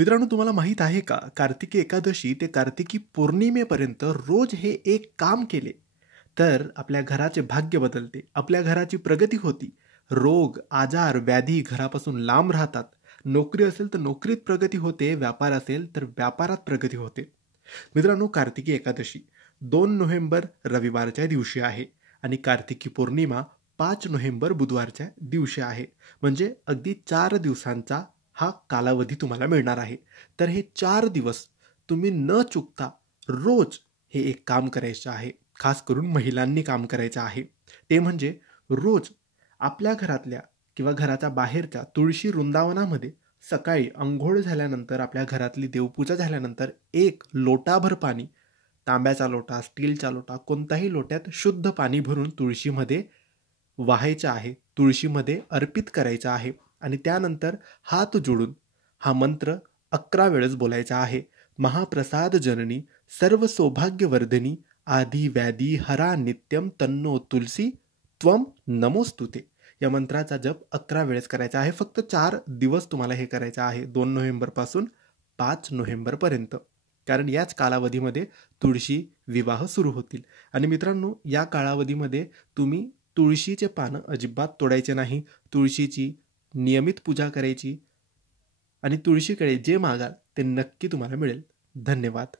मित्रांनो, तुम्हाला माहीत आहे का, कार्तिकी एकादशी ते कार्तिकी पौर्णिमेपर्यंत रोज हे एक काम केले, तर आपल्या घराचे भाग्य बदलते, आपल्या घराची प्रगती होती. रोग, आजार, व्याधी घरापासून लांब राहतात. नोकरी असेल तर नोकरीत प्रगती होते, व्यापार असेल तर व्यापारात प्रगती होते. मित्रांनो, कार्तिकी एकादशी 2 नोव्हेंबर रविवारच्या दिवशी आहे आणि कार्तिकी पौर्णिमा 5 नोव्हेंबर बुधवारच्या दिवशी आहे. म्हणजे अगदी 4 दिवसांचा हा कालावधी तुम्हाला मिळणार आहे. तर हे 4 दिवस तुम्ही न चुकता रोज हे एक काम करायचं आहे. खास करून महिलांनी काम करायचं आहे. ते म्हणजे रोज आपल्या घरातल्या किंवा घराच्या बाहेरच्या तुळशी वृंदावनामध्ये सकाळी अंघोळ झाल्यानंतर, आपल्या घरातली देवपूजा झाल्यानंतर 1 लोटाभर पाणी, तांब्याचा लोटा, स्टीलचा लोटा, कोणत्याही लोट्यात शुद्ध पाणी भरून तुळशीमध्ये वाहायचं आहे, तुळशीमध्ये अर्पित करायचं आहे आणि त्यानंतर हात जोडून हा मंत्र 11 वेळेस बोलायचा आहे. महाप्रसाद जननी सर्व सौभाग्यवर्धिनी आधी व्याधी हरा नित्यम तन्नो तुलसी त्वम नमोस्तुते. या मंत्राचा जप 11 वेळेस करायचा आहे. फक्त 4 दिवस तुम्हाला हे करायचं आहे, 2 नोव्हेंबरपासून 5 नोव्हेंबरपर्यंत. कारण याच कालावधीमध्ये तुळशी विवाह सुरू होतील. आणि मित्रांनो, या कालावधीमध्ये तुम्ही तुळशीचे पानं अजिबात तोडायचे नाही. तुळशीची नियमित पूजा करायची आणि तुळशीकडे जे मागाल ते नक्की तुम्हाला मिळेल. धन्यवाद.